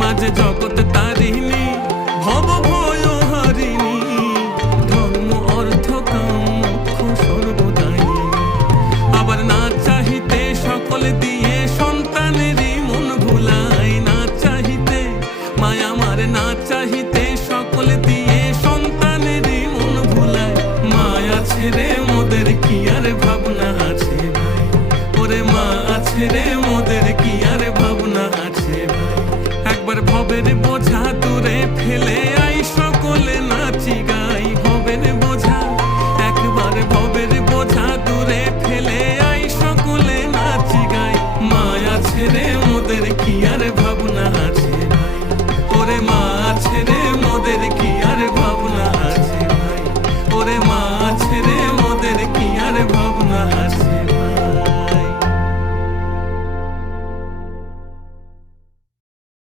মাঝে জগৎ তারিণী ভব ভয় হারিণী, ধর্ম অর্থ কাম মোক্ষ সর্বদায়িনী। আবার না চাহিতে সকল দিয়ে সন্তানেরই মন ভুলাই, না চাহিতে মায়া আমার না চাহিতে সকল দিয়ে সন্তানেরই মন ভুলাই। মায়া ছেড়ে মোদের কি আর ভাবনা আছে ভাই, ওরে মা আছে রে মোদের কি আর ভাবনা আছে ভাই। একবার ভবের বোঝা দূরে ফেলে আই সকলে নাচি গাই।